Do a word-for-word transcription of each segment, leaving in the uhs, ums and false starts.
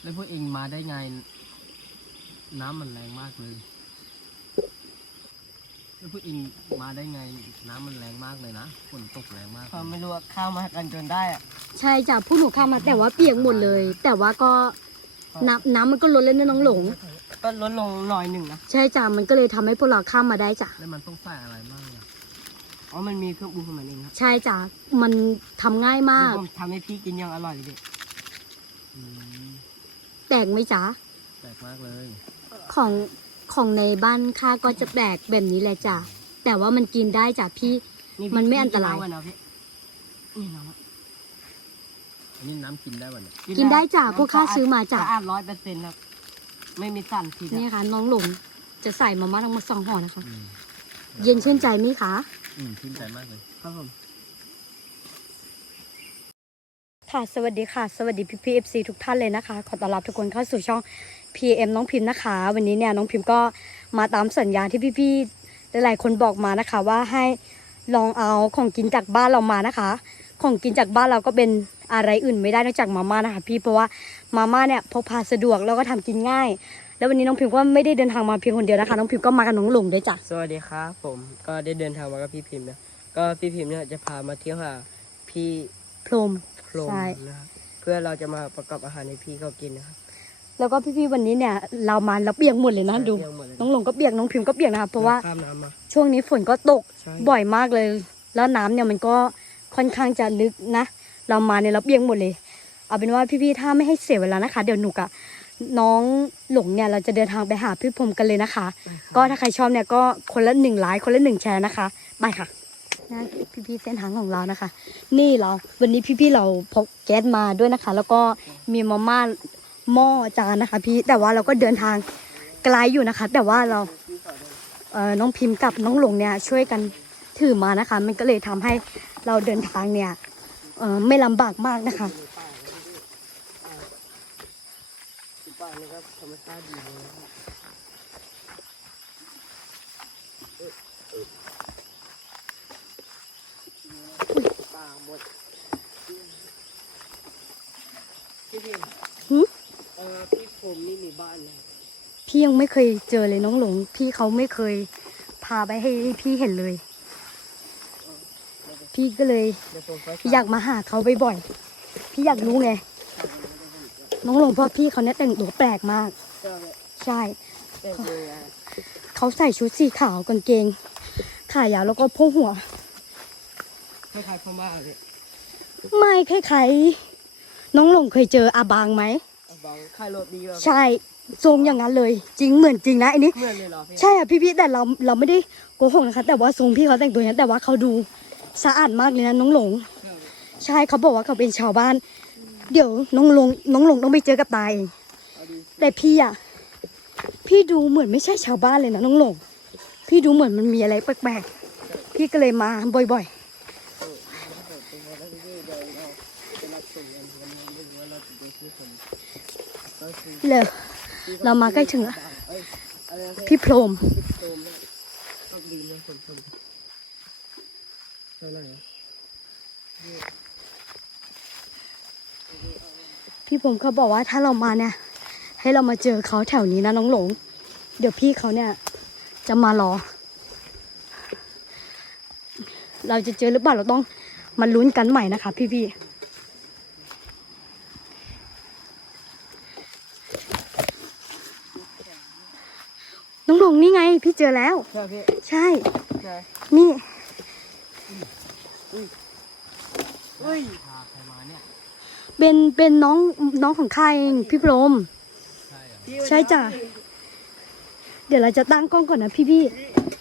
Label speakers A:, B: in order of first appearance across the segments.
A: แล้วพวกเองมาได้ไงน้ำมันแรงมากเลยแล้วพวกเองมาได้ไงน้ำมันแรงมากเลยนะฝนตกแรงมากเขาไม่รู้ว่าข้ามมากันจนได้อะ
B: ใช่จ้ะผู้หนูข้ามมาแต่ว่าเปียกหมดเลย แต่ว่าก็น้ำน้ำมันก็ลดแล้วนะน้องหลง
A: ก็ลดลงหน่อยหนึ่งนะ
B: ใช่จ้ะมันก็เลยทำให้พวกเราข้ามมาได้จ้ะ
A: แล้วมันต้องใส่อะไรบ้างอ่ะอ๋อมันมีเครื่องปรุงของมันเองครับ
B: ใช่จ้ะมันทำง่ายมาก
A: ผมทำให้พี่กินยังอร่อยเลย
B: แปลกไหมจ๊ะ
A: แปลกมากเลย
B: ของของในบ้านข้าก็จะแปลกแบบนี้แหละจ้ะแต่ว่ามันกินได้จ้ะพี่มันไม่อันตราย
A: นี่น้ำอันนี้น้ำกินได้ป่ะเนี่ย
B: กินได้จ้ะพวกข้าซื้อมาจ้ะ
A: สะอาดร้อยเปอร์เซ็นต์ครับไม่มีสารพิษ
B: นี่ค่ะน้องหลงจะใส่มาม่าทั้งหมดสองห่อนะคะเย็นชื่นใจไหมคะ
A: อืมชื่นใจมากเลยครับผม
B: ค่ะสวัสดีค่ะสวัสดีพี่พีเอฟซีทุกท่านเลยนะคะขอต้อนรับทุกคนเข้าสู่ช่อง พี เอ็ม น้องพิมพ์นะคะวันนี้เนี่ยน้องพิมพ์ก็มาตามสัญญาณที่พี่ๆหลายๆคนบอกมานะคะว่าให้ลองเอาของกินจากบ้านเรามานะคะของกินจากบ้านเราก็เป็นอะไรอื่นไม่ได้นอกจากมาม่านะคะพี่เพราะว่ามาม่าเนี่ยพกพาสะดวกแล้วก็ทำกินง่ายแล้ววันนี้น้องพิมพ์ก็ไม่ได้เดินทางมาเพียงคนเดียวนะคะน้องพิมพ์ก็มากับน้องหลงด้วยจ้ะ
A: สวัสดีครับผมก็ได้เดินทางมากับพี่พิมพ์นะก็พี่พิมพ์เนี่ยจะพามาเที่ยวหาพี่
B: พรหม
A: พรหมนะครับเพื่อเราจะมาประกอบอาหารให้พี่เขากินนะครับ
B: แล้วก็พี่ๆวันนี้เนี่ยเรามาแล้วเปียกหมดเลยนะดูน้องหลงก็เปียกน้องพิมพ์ก็เปียกนะคะเพราะว่าช่วงนี้ฝนก็ตกบ่อยมากเลยแล้วน้ำเนี่ยมันก็ค่อนข้างจะลึกนะเรามาเนี่ยเราเปียกหมดเลยเอาเป็นว่าพี่ๆถ้าไม่ให้เสียเวลานะคะเดี๋ยวหนูกับน้องหลงเนี่ยเราจะเดินทางไปหาพี่พรหมกันเลยนะคะก็ถ้าใครชอบเนี่ยก็คนละหนึ่งไลค์คนละหนึ่งแชร์นะคะไปค่ะนะพี่ๆเส้นทางของเรานะคะนี่เราวันนี้พี่ๆเราพกแก๊สมาด้วยนะคะแล้วก็มีมาม่าหม้อจานนะคะพี่แต่ว่าเราก็เดินทางไกลอยู่นะคะแต่ว่าเราเอ่อน้องพิมพ์กับน้องหลงเนี่ยช่วยกันถือมานะคะมันก็เลยทำให้เราเดินทางเนี่ยเอ่อไม่ลำบากมากนะคะ
A: ป่านี่ก็ธรรมชาติดีเลยป่าหมดพี่พิมเออพี่ผมนี่มีบ้านเลย
B: พี่ยังไม่เคยเจอเลยน้องหลงพี่เขาไม่เคยพาไปให้พี่เห็นเลยพี่ก็เลยอยากมาหาเขาบ่อยๆพี่อยากรู้ไงน้องหลงเพราะพี่เขาเนี่ยแต่งตัวแปลกมากใช่เขาใส่ชุดสีขาวกางเกงขายาวแล้วก็พกหัว
A: คล้ายๆพม่าเลย
B: ไม่คล้ายๆน้องหลงเคยเจออาบางไหม
A: อาบางขายโรตีแบบ
B: ใช่ทรงอย่างนั้นเลยจริงเหมือนจริงนะอันนี้
A: เหมือนเลยเหรอพี่
B: ใช่อ่ะพี่ๆแต่เราเราไม่ได้โกหกนะคะแต่ว่าทรงพี่เขาแต่งตัวอย่างนั้นแต่ว่าเขาดูสะอาดมากเลยนะน้องหลงใช่เขาบอกว่าเขาเป็นชาวบ้านเดี๋ยวน้องหลงน้องหลงต้องไปเจอกับตาเองแต่พี่อ่ะพี่ดูเหมือนไม่ใช่ชาวบ้านเลยนะน้องหลงพี่ดูเหมือนมันมีอะไรแปลกๆพี่ก็เลยมาบ่อยๆเลยเรามาใกล้ถึงแล้วพี่พรหมพี่ผมเขาบอกว่าถ้าเรามาเนี่ยให้เรามาเจอเขาแถวนี้นะน้องหลงเดี๋ยวพี่เขาเนี่ยจะมารอเราจะเจอหรือเปล่าเราต้องมาลุ้นกันใหม่นะคะพี่ๆน้องหลงนี่ไงพี่เจอแล้วใช่นี่เป็นเป็นน้องน้องของใครเองพี่พรหมใช่จ้ะเดี๋ยวเราจะตั้งกล้องก่อนนะพี่พี่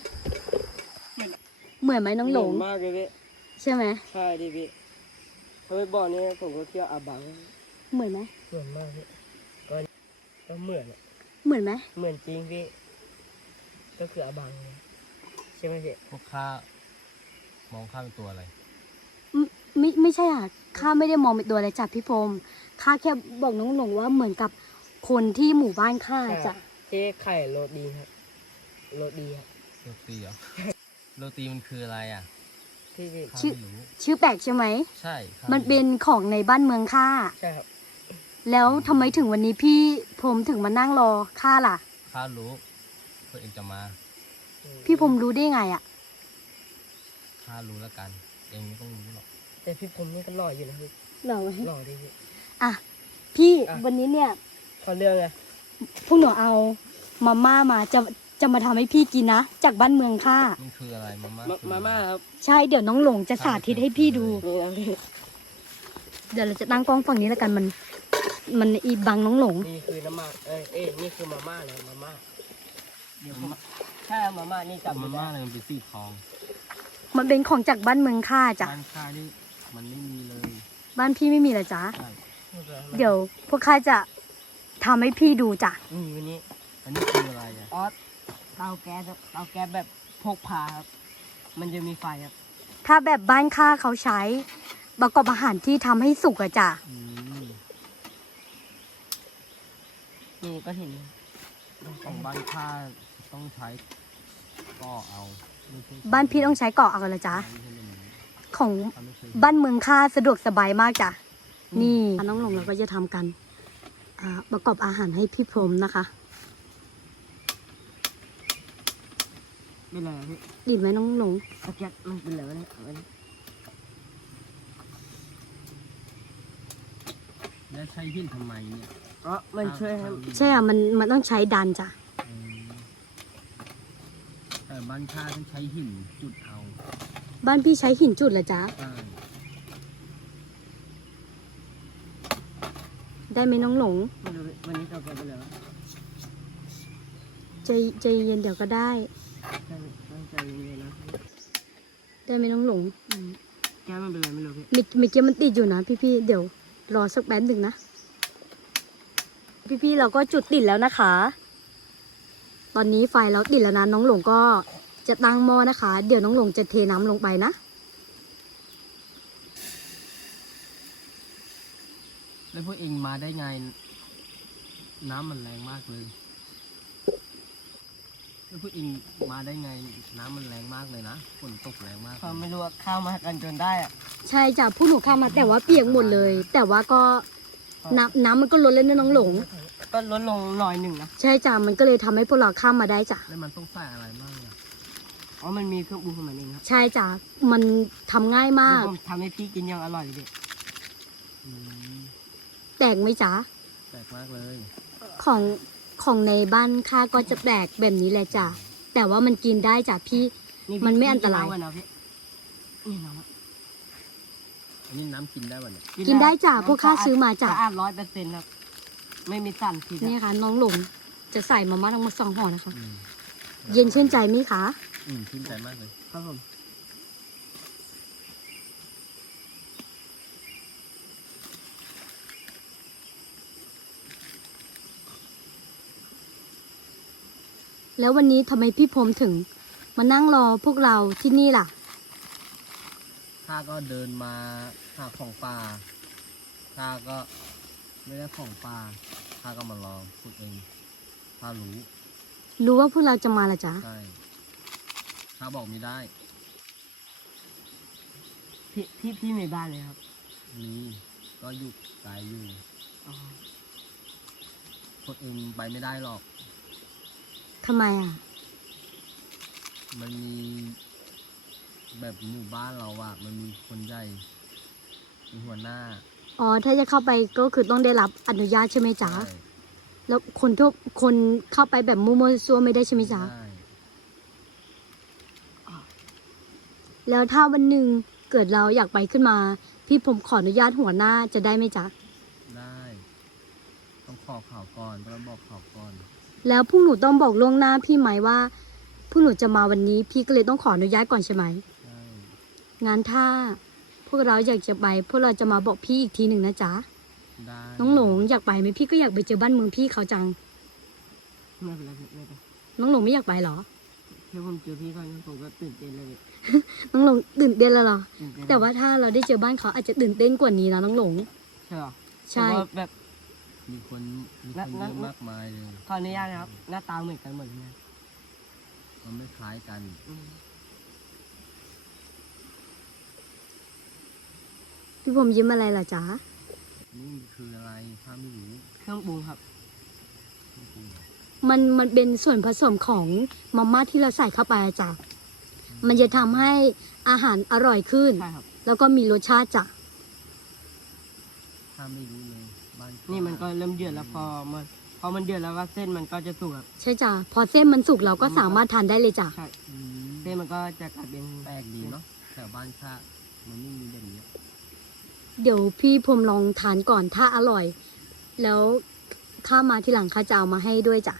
B: เหมือนไหมน้องหลง
A: มากเลยพี่
B: ใช่ไหม
A: ใช่ดิพี่เฮ้ยบ่อนี้ผมก็เที่ยวอาบัง
B: เหมือนไหม
A: เหมือนมากพี่ก็ก็เหมือน
B: เหมือนไหม
A: เหมือนจริงพี่ก็คืออาบังใช่ไหมพี่พวกข้ามองข้าเป็นตัวอะไร
B: ไม่ไม่ใช่อ่ะข้าไม่ได้มองเป็นตัวอะไรจ้ะพี่พรหมข้าแค่บอกน้องหลงว่าเหมือนกับคนที่หมู่บ้านข้าจ้ะ
A: เจ๊ไข่โรตีครับโรตีครับโรตีเหรอโรตีมันคืออะไรอ่ะ
B: ชื่อชื่อแปลกใช่ไหม
A: ใช่
B: มันเป็นของในบ้านเมืองข้า
A: ใช่ครับ
B: แล้วทำไมถึงวันนี้พี่พรหมถึงมานั่งรอข้าล่ะ
C: ข้ารู้ตัวเองจะมา
B: พี่พรหมรู้ได้ไงอ่ะ
C: ข้ารู้แล้วกัน เองไม่ต้องรู้หรอก
A: แต่พี่ผมนี่ก็หล่ออยู่นะพี่
B: หรอ
A: หล่อดีพี่
B: อ่ะพี่
A: อ่ะ
B: วันนี้เนี่ย
A: ขอเรื่องไง
B: พวกหนูเอามาม่ามาจะจะมาทำให้พี่กินนะจากบ้านเมืองข้า
C: มันคืออะไรมาม่า
A: มา
C: คือ
A: มาม่าครับ
B: ใช่เดี๋ยวน้องหลงจะสาธิตให้พี่ดู
A: นี่นะพี่
B: เดี๋ยวเราจะตั้งกล้องฝั่งนี้แล้วกันมัน มันอีบังน้องหลง
A: นี่คือน้ำมันเอ้ยเอ้ยนี่คือมาม่านะมาม่าเดี๋ยวผมถ้ามาม่านี่กลับ
C: มา
A: ไม่
C: ม่า
A: ได้
C: อะไรมันเป็นสีทอง
B: มันเป็นของจากบ้านเมืองข้าจ้ะ
C: บ้านข้านี่มันไม่มีเลย
B: บ้านพี่ไม่มีเหรอจ๊ะ
C: ใช่
B: เดี๋ยวพวกข้าจะทำให้พี่ดูจ้ะ
A: นี่วันนี้
C: อันนี้คืออะไรอ่ะ
A: ออสเตาแก๊สครับเตาแก๊สแบบพกพาครับ มันจะมีไฟครับ
B: ถ้าแบบบ้านข้าเขาใช้ประกอบอาหารที่ทำให้สุกอะจ้ะ
C: อืม
A: นี่ก็เห็น
C: ของบ้านข้าต้องใช้ก็เอาไม่ใช่
B: บ้านพี่ต้องใช้เกาะเอาเหรอจ๊ะ
C: ไม่ใช่แบบนี้
B: ของ
C: ข้าไม่เคย
B: บ้านเมืองข้าสะดวกสบายมากจ้ะ นี่น้องหลงเราก็จะทำกันอ่าประกอบอาหารให้พี่พรหมนะคะ
A: เป็นไรพี่
B: ดีไหมน้องหลง
A: เตาแก๊สมันเป็นอะไรวะเนี่ยเอาไว้
C: แล้วใช้หินทำไมเนี่ย
A: อ๋อมันช่วยให้
B: ใช่อ่ะมันมันต้องใช้ดันจ้ะ
C: อืมแต่บ้านข้าต้องใช้หินจุดเอา
B: บ้านพี่ใช้หินจุดเหรอจ๊ะ
C: ใช่
B: ได้ไหมน้องหลง
A: ไม่รู้วันนี้เตาแก๊สเป็นอะไรวะ
B: ใจใจเย็นเดี๋ยวก็ได้
A: ใช่ตั้งใจเย็นๆนะ
B: ได้ไหมน้องหลงอืม
A: แก๊สมันเป็นอะไรไม่รู้พี่
B: เมื่อเมื่อกี้มันติดอยู่นะพี่ๆเดี๋ยวรอสักแป๊บหนึ่งนะ พี่ๆเราก็จุดติดแล้วนะคะ ตอนนี้ไฟเราติดแล้วนะน้องหลงก็จะตั้งหม้อนะคะ เดี๋ยวน้องหลงจะเทน้ำลงไปนะ
C: แล้วพวกเองมาได้ไง น้ำมันแรงมากเลย แล้วพวกเองมาได้ไง น้ำมันแรงมากเลยนะฝนตกแรงมาก
A: เขาไม่รู้ว่าเข้ามากันจนได้อะ
B: ใช่จ้ะผู้หนูข้ามมาแต่ว่าเปียกหมดเลย แต่ว่าก็น้ำน้ำมันก็ลดแล้วนะน้องหลง
A: ก็ลดลงหน่อยหนึ่งนะ
B: ใช่จ้ะมันก็เลยทำให้พวกเราข้ามมาได้จ้ะ
C: แล้วมันต้องใส่อะไรบ้างอ่ะ
A: อ๋อมันมีเครื่องปรุงของมันเองครับ
B: ใช่จ้ะมันทำง่ายมาก
A: เดี๋ยวผมทำให้พี่กินอย่างอร่อยเลย
C: อืม
B: แตกไหมจ๊ะ
C: แปลกมากเลย
B: ของของในบ้านข้าก็จะแตกแบบนี้แหละจ้ะแต่ว่ามันกินได้จ้ะพี่
A: พี่
B: มันไม่อันตราย
A: กิำก่ะพี่นี่น้ำอะ
C: อันนี้น้ำกินได้ป่ะเนี่ย
B: กินได้จ้ะ
A: น้ำ
B: พวกข้าซื้อมาจ้ะ
A: สะอาดร้อยเปอร์เซ็นต์ครับ ไม่มีสารพิษ
B: นี่
A: อะ
B: ค่ะน้องหลงจะใส่มาม่าทั้งหมดสองห่อนะคะ
C: อืม
B: เย็นชื่นใจไหมคะ
C: อืมชื่นใจมากเลย
A: ครับผม
B: แล้ววันนี้ทำไมพี่พรหมถึง มานั่งรอพวกเราที่นี่ล่ะ
C: ข้าก็เดินมาหาของป่าข้าก็ไม่ได้ของป่าข้าก็มารอพวกเองข้ารู้
B: รู้ว่าพวกเราจะมาละจ๊ะ
C: ใช่ข้าบอกไม่ได้
A: พี่พี่พี่มีบ้านเลยครับ
C: มีก็อยู่ไกลอยู่
A: อ๋อ
C: พวกเองไปไม่ได้หรอก
B: ทำไมอ่ะ
C: มันมีแบบหมู่บ้านเราอะมันมีคนใหญ่มีหัวหน้า
B: อ๋อ ถ้าจะเข้าไปก็คือต้องได้รับอนุญาตใช่ไหมจ๊ะ
C: ใช่
B: แล้วคนทุกคนเข้าไปแบบมั่วๆซั่วไม่ได้ใช่ไหมจ๊ะ
C: ได้
B: แล้วถ้าวันหนึ่งเกิดเราอยากไปขึ้นมา พี่ผมขออนุญาตหัวหน้าจะได้ไหมจ๊ะ
C: ได้ ต้องขอข่าวก่อนต้องบอกข่าวก่อน
B: แล้วพวกหนูต้องบอกล่วงหน้าพี่ไหมว่าพวกหนูจะมาวันนี้พี่ก็เลยต้องขออนุญาตก่อนใช่ไหม
C: ใช่
B: งั้นถ้าพวกเราอยากจะไป พวกเราจะมาบอกพี่อีกทีหนึ่งนะจ๊ะ
C: ได้
B: น้องหลงอยากไปไหมพี่ก็อยากไปเจอบ้านเมืองพี่เขาจัง
A: ไม่เป็นไรพี่ไม่เป็นไร
B: น้องหลงไม่อยากไปเหรอ
A: แค่ผมเจอพี่ก่อนผมก็ตื่นเต้นเลย
B: น้องหลงตื่นเต้นแล้วเหรอ
A: ตื่นเต้น
B: แต่ว่าถ้าเราได้เจอบ้านเขาอาจจะตื่นเต้นกว่านี้นะน้องหลง
A: ใช่เหรอ
B: ใช่
A: ผมว่าแบบ
C: มีคนมีคน
A: นั่น
C: เย
A: นั่น
C: อะมากมายเลย
A: ขออนุญาตนะครับ หน้าตาเหมือนกันหมดเลยนะ
C: มันไม่คล้ายกัน
A: อืม
B: พี่ผมยิ้มอะไรล่ะจ๊ะ
C: นี่คืออะไรข้าไม่รู้
A: เครื่องปรุงครับ
C: ไม่รู้เหรอ
B: มันมันเป็นส่วนผสมของมาม่าที่เราใส่เข้าไปอะจ้ะมันจะทำให้อาหารอร่อยขึ้น
A: ใช่ครับ
B: แล้วก็มีรสชาติจ้ะ
C: ข้าไม่รู้เลยบ้านข้า
A: นี่มันก็เริ่มเดือดแล้วพอมันพอมันเดือดแล้วก็เส้นมันก็จะสุกครับ
B: ใช่จ้ะพอเส้นมันสุกเราก็สามารถทานได้เลยจ้ะ
A: ใช่
C: อืม
A: เส้นมันก็จะกลายเป็น
C: แปลกดีเนาะแต่บ้านข้ามันไม่มีแบบนี้
B: เดี๋ยวพี่ผมลองทานก่อนถ้าอร่อย แล้วข้ามาทีหลังข้าจะเอามาให้ด้วยจ้ะ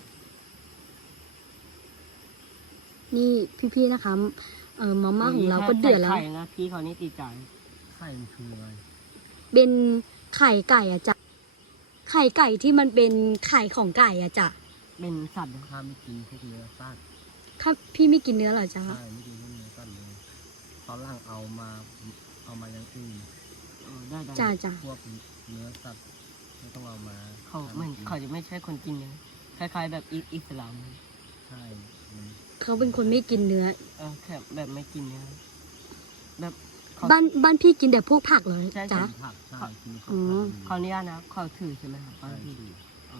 B: นี่พี่ๆนะคะเออมาม่าของเราก็เดือดแล้ว
A: ไข่นะพี่เขานี่ติดใจ
C: ไข่มันคืออะไร
B: เป็นไข่ไก่อะจ้ะไข่ไก่ที่มันเป็นไข่ของไก่อะจ้ะ
A: เป็นสัตว์นะ
C: ข้าไม่กินพวกเนื้อสัตว์
B: ถ้าพี่ไม่กินเนื้อเหรอจ๊ะ
C: ใช่ไม่กินพวกเนื้อสัตว์เลยตอนหลังเอามาเอามาอย่างอื่น
A: เออได้ได้
B: จ้าจ้ะ
C: พวกเนื้อสัตว์ไม่ต้องเอามา
A: เขาไม่เขาจะไม่ใช่คนกินนะคล้ายๆแบบอิอิสลาม
C: ใช่มัน
B: เขาเป็นคนไม่กินเนื้อ
A: เออแค่แบบไม่กินเนี่ยแบบเขา
B: บ้านบ้านพี่กินแต่พวกผักเลย
A: ใช่
B: จ๊ะ
C: กินผักใช่กินผัก
B: อ๋อ
A: ขออนุญาตนะขอถือใช่ไหมครับ
C: ใช่ที่ดี
A: อ๋อ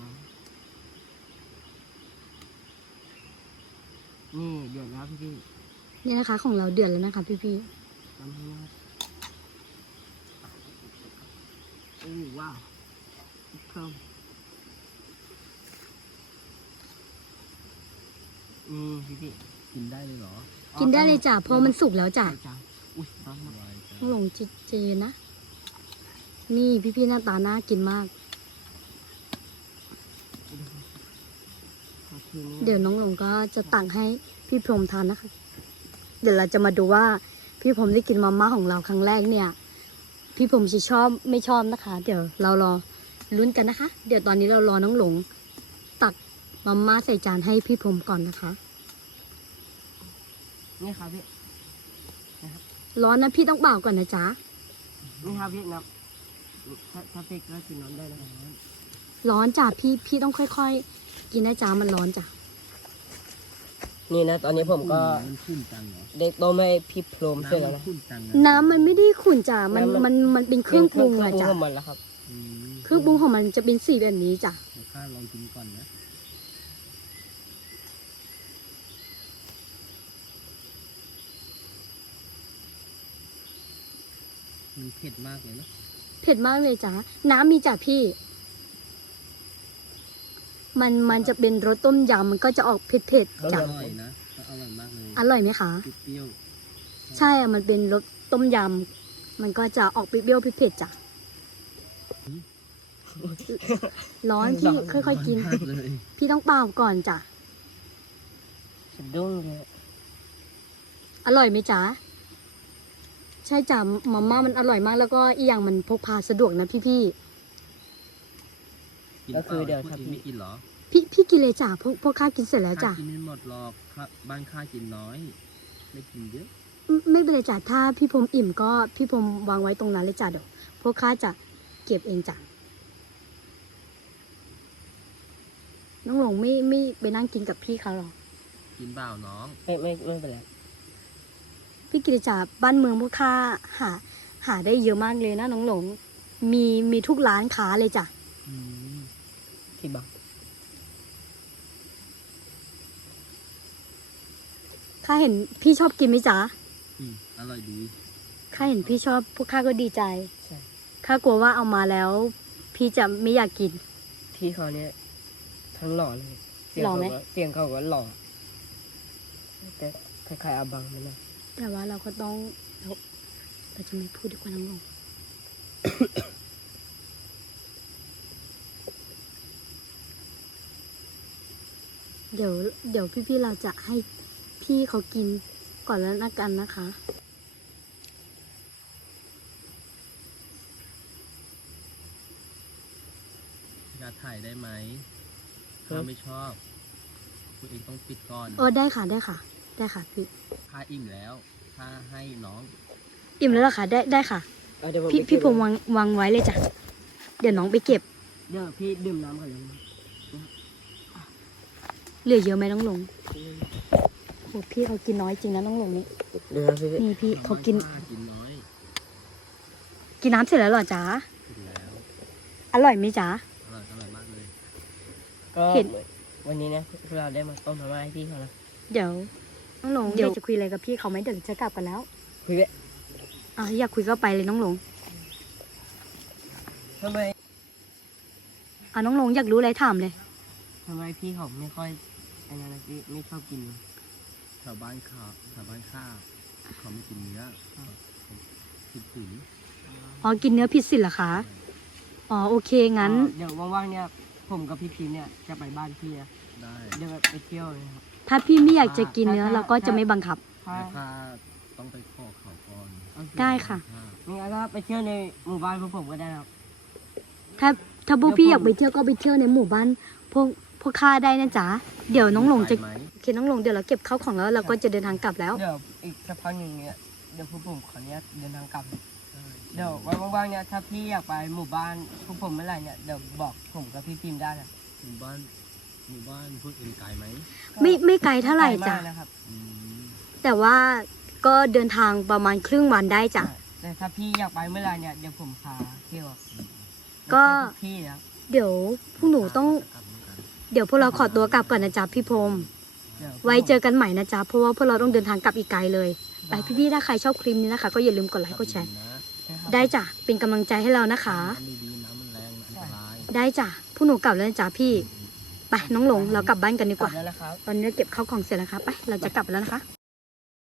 A: นี่เดือดแล้วพี่พี่
B: นี่นะคะ ของเราเดือดแล้วนะคะ พี่
A: ทำให้นะครับโอ้ว้าวเพิ่มนี่พี่พี่
C: กินได้เลยเหรอ
B: ๆกินได้เลยจ้ะเพราะมันสุกแล้วจ้ะ
A: ใช่จ้ะอุ้ยร้อนมาก
C: วายจ้ะ
B: ต้องลงจิเจนนะ นี่พี่ๆหน้าตาน่ากินมาก
A: ขอคืนนี้
B: เดี๋ยวน้องหลงก็จะตักให้พี่พรหมทานนะคะ เดี๋ยวเราจะมาดูว่าพี่พรหมได้กินมาม่าของเราครั้งแรกเนี่ย พี่พรหมจะชอบไม่ชอบนะคะ เดี๋ยวเรารอลุ้นกันนะคะ เดี๋ยวตอนนี้เรารอน้องหลง ตักมาม่าใส่จานให้พี่พรหมก่อนนะคะ
A: นี่ครับพี่
B: ร้อนนะพี่ต้องเปล่าก่อนนะจ๊ะ
A: นี่ครับพี่นะถ้าถ้าพี่ก็กินน้ำได้นะครับ
B: ร้อนจ้ะพี่พี่ต้องค่อยๆ กินนะจ๊ะมันร้อนจ้ะ
A: นี่นะตอนนี้ผมก็
C: มันขุ่นจังเหรอ
A: เด็กต้มให้พี่โพรมเสร็จแล้ว
C: น้ำมั
A: นะ
C: นขุ่นจังอะ
B: น้ำมันไม่ได้ขุ่นจ้ะมัน
A: น้ำมั
B: มัน
A: น
B: มันเป็นเครื่องปรุง
A: เครื่
B: อะ
A: องปรุง
B: จ้ะ
A: ของมันแล้วครับ
C: อืม
B: เครื่องปรุงของมันจะเป็นสีแบบนี้จ้ะ
C: เดี๋ยวข้าลองกินก่อนนะ มันเผ็ดมากเลยนะ
B: เผ็ดมากเลยจ้ะน้ำมีจ้ะพี่ มันมันจะเป็นรสต้มยำมันก็จะออกเผ็ดๆ
C: อ
B: จ้ะ
C: ร่อยนะอร่อยมากเลย
B: อร่อยไหมคะ
C: เปรี้ยว
B: ใช่อะมันเป็นรสต้มยำมันก็จะออกเปรี้ยวๆเผ็ดๆจ้ะร้อนพี่ค่อยๆกิน
C: มากเลย
B: พี่ต้องเปล่าก่อนจ้ะ
A: สะดุ้งเลย
B: อร่อยไหมจ๊ะใช่จ้ะมาม่ามันอร่อยมากแล้วก็อีกอย่างมันพกพาสะดวกนะพี่พี่
C: กิน
A: ก็คือ
C: ปล่า
A: เดี๋ยว
C: พู
A: ถ้า
C: อง
A: พี่
C: ไม่กินเหรอ
B: ๆพี่พี่กินเลยจ้ะพวกพวกข้ากินเสร็จแล้วจ้ะ
C: ข้ากินไม่หมดหรอกข้าบ้านข้ากินน้อย ไม่กินเยอะ
B: ไม่ไม่เป็นไรจ้ะถ้าพี่พรมอิ่มก็พี่พรมวางไว้ตรงนั้นเลยจ้ะเดี๋ยวพวกข้าจะเก็บเองจ้ะน้องหลงไม่ไม่ไปนั่งกินกับพี่เขาหรอ
C: กินเปล่าน้อง
A: ไม่ไม่ไม่เป็นไร
B: พี่กิติจ่าบ้านเมืองพวกข้าหาหาได้เยอะมากเลยนะน้องหลง มีมีทุกร้านค้าเลยจ้ะ
C: อืม
A: ที่บัง
B: ข้าเห็นพี่ชอบกินไหมจ๊ะ
C: อืมอร่อยดี
B: ข้าเห็นพี่ชอบพวกข้าก็ดีใจ
A: ใช่
B: ข้ากลัวว่าเอามาแล้ว พี่จะไม่อยากกิน
A: พี่เขาเนี่ยทั้งหล่อเลยเสียง
B: หล่อไหม
A: เขาก็เสียงเขาก็หล่อแต่คล้ายๆอาบังนั่นนะ
B: แต่ว่าเราก็ต้องเราเราจะไม่พูดดีกว่าน้องหลง เดี๋ยวเดี๋ยวพี่ๆเราจะให้พี่เขากินก่อนแล้วนะกันนะคะ
C: จะถ่ายได้ไหมข้าไม่ชอบคุณเองต้องปิดก่อน
B: เออได้ค่ะได้ค่ะ ได้ค่ะพี่
C: ข้าอิ่มแล้วข้าให้น้อง
B: อิ่มแล้วเหรอคะได้ได้ค่ะ
A: เอาเดี๋ยวผม
B: พี่
A: ไป
B: พี่
A: เก็บ
B: ผมวางวางไว้เลยจ้ะเดี๋ยวน้องไปเก็บ
A: เดี๋ยวพี่ดื่มน้ำก่อนเลยนะ
B: เหลือเยอะไหมน้องหลงโอ้พี่เขากินน้อยจริงนะน้องหลงนี่
A: เดี๋ยวนะพี่
B: นี่พี่เขากิน
C: ข้ากินน้อย
B: กินน้ำเสร็จแล้วเหรอจ๊ะ
C: กินแล้ว
B: อร่อยไหมจ๊ะ
C: อร่อยอร่อยมากเลย
A: ก็
B: เห็น
A: วันนี้เนี่ยพวกเราได้มาต้มมาม่าให้พี่เขาแล้ว
B: เดี๋ยวน้องหลงเดี๋ยวจะคุยอะไรกับพี่เขาไหมเดี๋ยวจะกลับกันแล้ว
A: คุยเลย
B: อ่ะอยากคุยก็ไปเลยน้องหลง
A: ทำไม
B: อ่ะน้องหลงอยากรู้อะไรถามเลย
A: ทำไมพี่เขาไม่ค่อยอันนั้นนะพี่ไม่ชอบกิน
C: แถวบ้านข้าแถวบ้านข้าเขาไม่กินเนื้อเขากินตุ๋น
B: อ๋อกินเนื้อผิดศีลเหรอคะอ๋อโอเคงั้น
A: เดี๋ยวว่างๆเนี่ยผมกับพี่พิมเนี่ยจะไปบ้านพี่นะ
C: ได้
A: เดี๋ยวไปเที่ยวเลยครับ
B: ถ้าพี่ไม่อยากจะกินเนื้อเราก็จะไม่บังคับ
A: ถ้า
C: แต่ข้าต้องไปขอเขาก่อน
B: ได้ค่ะ
C: ข้า
A: นี่ก็ไปเที่ยวในหมู่บ้านพวกผมก็ได้ครับ
B: ถ้าถ้าพวกพี่อยากไปเที่ยวก็ไปเที่ยวในหมู่บ้านพวกพวกข้าได้นะจ๊ะเดี๋ยวน้องหลงจะ
C: ไปไหม
B: โอเคน้องหลงเดี๋ยวเราเก็บข้าวของแล้วเราก็จะเดินทางกลับแล้ว
A: เดี๋ยวอีกสักพักหนึ่งเนี่ยเดี๋ยวพวกผมขออนุญาตเดินทางกลับ
C: ได้
A: เดี๋ยวว่างๆเนี่ยถ้าพี่อยากไปหมู่บ้านพวกผมเมื่อไหร่เนี่ยเดี๋ยวบอกผมกับพี่พิมได้นะ
C: หมู่บ้านหมู่บ้านพวกเอ็นไกลไหม
B: ไม่ไม่ไกลเท่าไหร่จ้ะ
A: ม่กลมากนะครับ
C: อืม
B: แต่ว่าก็เดินทางประมาณครึ่งวันได้จ้ะ
A: แต่ถ้าพี่อยากไปเมื่อไหร่เนี่ยเดี๋ยวผมพาเที่ยว
B: ก็
A: เที่ยวทุพี่นะ
B: เดี๋ยวพวกหนูต้อง
C: กลับเหมือนกัน
B: เดี๋ยวพวกเราขอตัวกลับก่อนนะจ๊ะพี่พรหม
A: ดี๋ยว
B: ไว้เจอกันใหม่นะจ๊ะเพราะว่าพวกเราต้องเดินทางกลับอีกไกลเลยไปพี่ๆถ้าใครชอบคลิปนี้นะคะ ก็อย่าลืมกดไลค์กดแชร์
C: นะ
A: นะครับ
B: ได้จ้ะเป็นกำลังใจให้เรานะคะ
C: น้ำดีๆน้ำมันแรงอันตราย
B: ได้จ้ะพวกหนูกลับแล้วนะจ๊ะพี่ไปน้องหลงเรากลับบ้านกันดี
A: ก
B: ก
A: ลับ
B: ว่า
A: แล้วนะครับ
B: ตอนนี้เก็บข้าวของเสร็จแล้วครับไปเราจะกลับแล้วนะคะ